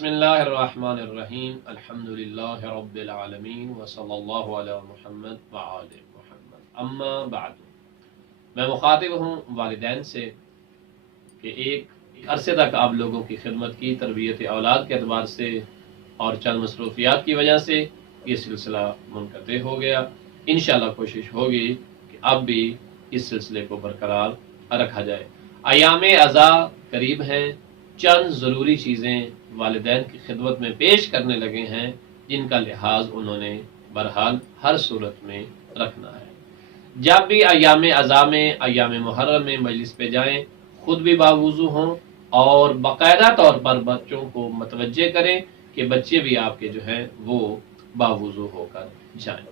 बिस्मिल्लाहिर्रहमानिर्रहीम अल्हम्दुलिल्लाहि रब्बिल आलमीन व सल्लल्लाहु अला मुहम्मद व आले मुहम्मद अम्मा बाद। मैं मुखातिब हूँ वालिदैन से कि एक अरसे तक आप लोगों की खिदमत की, तरबियत औलाद के अतबार से और चंद मसरूफियात की वजह से ये सिलसिला मुनक़ते हो गया। इंशाअल्लाह कोशिश होगी कि अब भी इस सिलसिले को बरकरार रखा जाए। अयाम अज़ा करीब हैं, चंद ज़रूरी चीज़ें वालिदैन की खिदमत में पेश करने लगे हैं जिनका लिहाज उन्होंने बहरहाल हर सूरत में रखना है। जब भी अयाम अज़ा में, अयाम मुहर्रम में मजलिस पे जाएं, खुद भी बावुज़ू हों और बाकायदा तौर पर बच्चों को मतवज्जे करें कि बच्चे भी आपके जो हैं वो बावुज़ू होकर जाएं।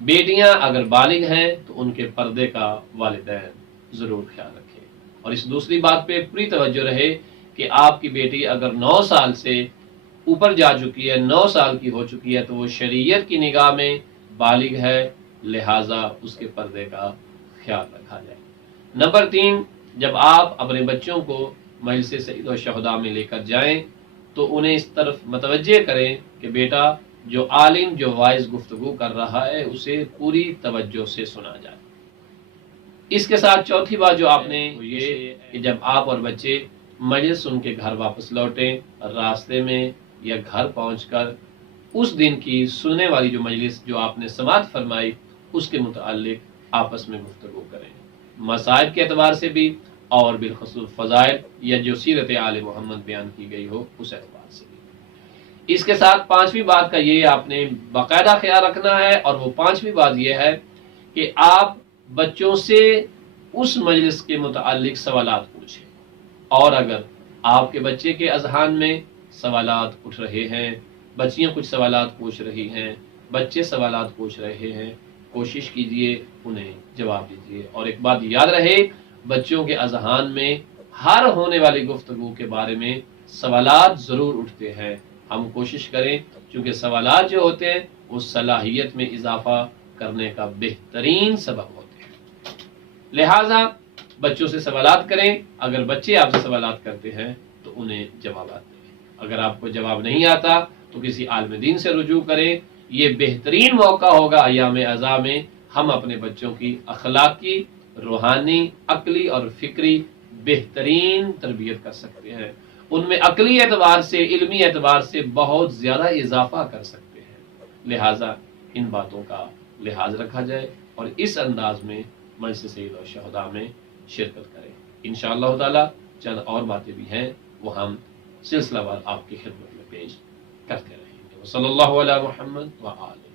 बेटियां अगर बालिग हैं तो उनके पर्दे का वालिदैन ज़रूर ख्याल रखें। और इस दूसरी बात पे पूरी तवज्जो रहे कि आपकी बेटी अगर 9 साल से ऊपर जा चुकी है, 9 साल की हो चुकी है, तो वो शरीयत की निगाह में बालिग है, लिहाजा उसके पर्दे का ख्याल रखा जाए। नंबर 3, जब आप अपने बच्चों को मजलिस सईद व शुहदा में लेकर जाएं तो उन्हें इस तरफ मतवज्जे करें कि बेटा जो आलिम जो वाइज गुफ्तगू कर रहा है उसे पूरी तवज्जो से सुना जाए। इसके साथ चौथी बात जो आपने ये कि जब आप और बच्चे मजलिस सुन के घर वापस लौटें, रास्ते में या घर पहुंचकर उस दिन की सुनने वाली जो मजलिस जो आपने समाअत फरमाई उसके मुतालिक आपस में गुफ्तगू करें, मसाइब के एतबार से भी और बिलखसूस फ़ज़ाइल या जो सीरत आले मोहम्मद बयान की गई हो उस एतबार से भी। इसके साथ पांचवी बात का ये आपने बाकायदा ख्याल रखना है, और वो पांचवी बात ये है कि आप बच्चों से उस मजलिस के मुतालिक सवालात पूछें, और अगर आपके बच्चे के अजहान में सवालात उठ रहे हैं, बच्चियां कुछ सवालात पूछ रही हैं, बच्चे सवालात पूछ रहे हैं, कोशिश कीजिए उन्हें जवाब दीजिए। और एक बात याद रहे, बच्चों के अजहान में हर होने वाली गुफ्तगू के बारे में सवालात ज़रूर उठते हैं। हम कोशिश करें, क्योंकि सवालात जो होते हैं वो सलाहियत में इजाफा करने का बेहतरीन सबब होते हैं। लिहाजा बच्चों से सवालात करें, अगर बच्चे आपसे सवालात करते हैं तो उन्हें जवाब दें। अगर आपको जवाब नहीं आता तो किसी आलिम दीन से रुजू करें। ये बेहतरीन मौका होगा अयाम अज़ा में हम अपने बच्चों की अखलाकी, रूहानी, अकली और फिक्री बेहतरीन तरबियत कर सकते हैं। उनमें अकली एतबार से, इल्मी एतबार से बहुत ज़्यादा इजाफा कर सकते हैं। लिहाजा इन बातों का लिहाज रखा जाए और इस अंदाज में मजलिस सईद व शुहदा में शिरकत करें। इंशाअल्लाह ताला चंद और बातें भी हैं वो हम सिलसिलावार आपकी खिदमत में पेश करते रहेंगे। सल्लल्लाहु अला मुहम्मद व आले।